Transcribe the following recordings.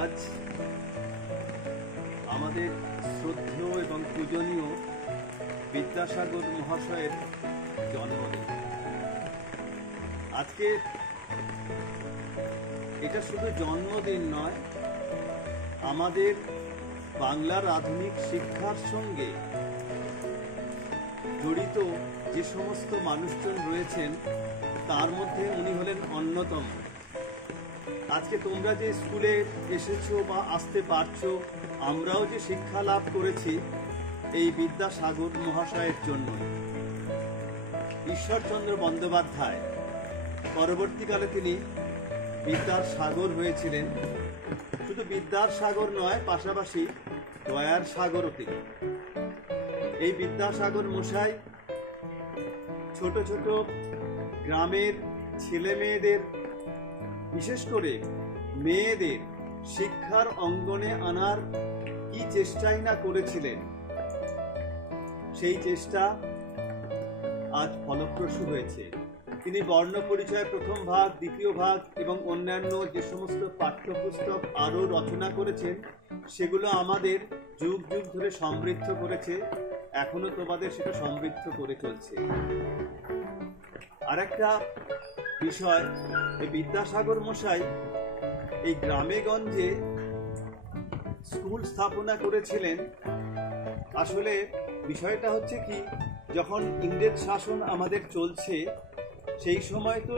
আজ আমাদের শ্রদ্ধেয় এবং পূজনীয় বিদ্যাসাগর মহাশয়ের জন্মদিন। আজকে এটা শুধু জন্মদিন নয়, আমাদের বাংলার আধুনিক শিক্ষার সঙ্গে জড়িত যে সমস্ত মানুষজন রয়েছেন তার মধ্যে উনি হলেন অন্যতম। আজকে তোমরা যে স্কুলে এসেছো বা আসতে পারছো, আমরাও যে শিক্ষা লাভ করেছি এই বিদ্যাসাগর মহাশয়ের জন্য। ঈশ্বরচন্দ্র বন্দ্যোপাধ্যায় পরবর্তীকালে তিনি বিদ্যার সাগর হয়েছিলেন। শুধু বিদ্যার সাগর নয়, পাশাপাশি দয়ার সাগরও তিনি। এই বিদ্যাসাগর মশাই ছোট ছোট গ্রামের ছেলে মেয়েদের, বিশেষ করে মেয়েদের শিক্ষার অঙ্গনে আনার কি চেষ্টাই না করেছিলেন, সেই চেষ্টা আজ ফলপ্রসূ হয়েছে। তিনি বর্ণ পরিচয় প্রথম ভাগ, দ্বিতীয় ভাগ এবং অন্যান্য যে সমস্ত পাঠ্যপুস্তক আরও রচনা করেছেন, সেগুলো আমাদের যুগ যুগ ধরে সমৃদ্ধ করেছে, এখনো তোমাদের সেটা সমৃদ্ধ করে চলছে। আর একটা বিষয়, এই বিদ্যাসাগর মশাই এই গ্রামে গঞ্জে স্কুল স্থাপনা করেছিলেন। আসলে বিষয়টা হচ্ছে কি, যখন ইংরেজ শাসন আমাদের চলছে, সেই সময় তো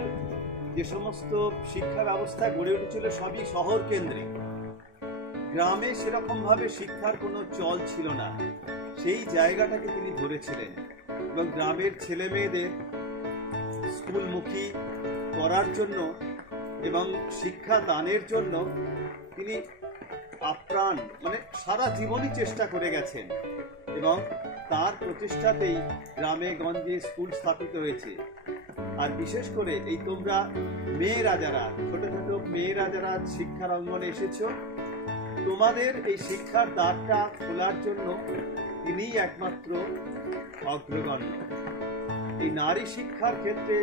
যে সমস্ত শিক্ষা ব্যবস্থা গড়ে উঠেছিল সবই শহর কেন্দ্রিক। গ্রামে সেরকমভাবে শিক্ষার কোনো চল ছিল না। সেই জায়গাটাকে তিনি ধরেছিলেন এবং গ্রামের ছেলে মেয়েদের স্কুলমুখী করার জন্য এবং শিক্ষা দানের জন্য তিনি আপ্রাণ সারা জীবনই চেষ্টা করে গেছেন এবং তার প্রচেষ্টাতেই গ্রামে গঞ্জে স্কুল স্থাপিত হয়েছে। আর বিশেষ করে এই তোমরা মেয়েরা যারা, ছোট ছোট মেয়েরা যারা শিক্ষার অঙ্গনে এসেছো, তোমাদের এই শিক্ষার দ্বারটা খোলার জন্য তিনিই একমাত্র অগ্রগণ্য। এই নারী শিক্ষার ক্ষেত্রে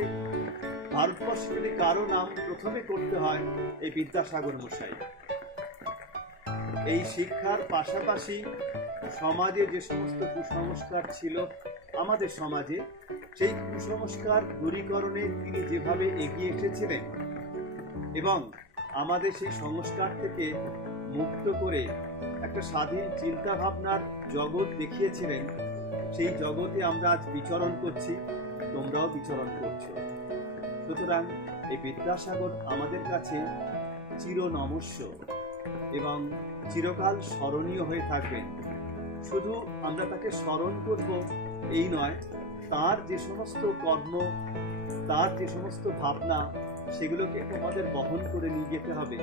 ভারতবর্ষে যদি কারো নাম প্রথমে করতে হয়, এই বিদ্যাসাগর মশাই। এই শিক্ষার পাশাপাশি সমাজে যে সমস্ত কুসংস্কার ছিল আমাদের সমাজে, সেই কুসংস্কার দূরীকরণে তিনি যেভাবে এগিয়ে এসেছিলেন এবং আমাদের সেই সংস্কার থেকে মুক্ত করে একটা স্বাধীন চিন্তা ভাবনার জগৎ দেখিয়েছিলেন, সেই জগতে আমরা আজ বিচরণ করছি, তোমরাও বিচরণ করছো। সুতরাং এই বিদ্যাসাগর আমাদের কাছে চিরনমস্য এবং চিরকাল স্মরণীয় হয়ে থাকবেন। শুধু আমরা তাকে স্মরণ করব এই নয়, তার যে সমস্ত কর্ম, তার যে সমস্ত ভাবনা, সেগুলোকে আমাদের বহন করে নিয়ে যেতে হবে।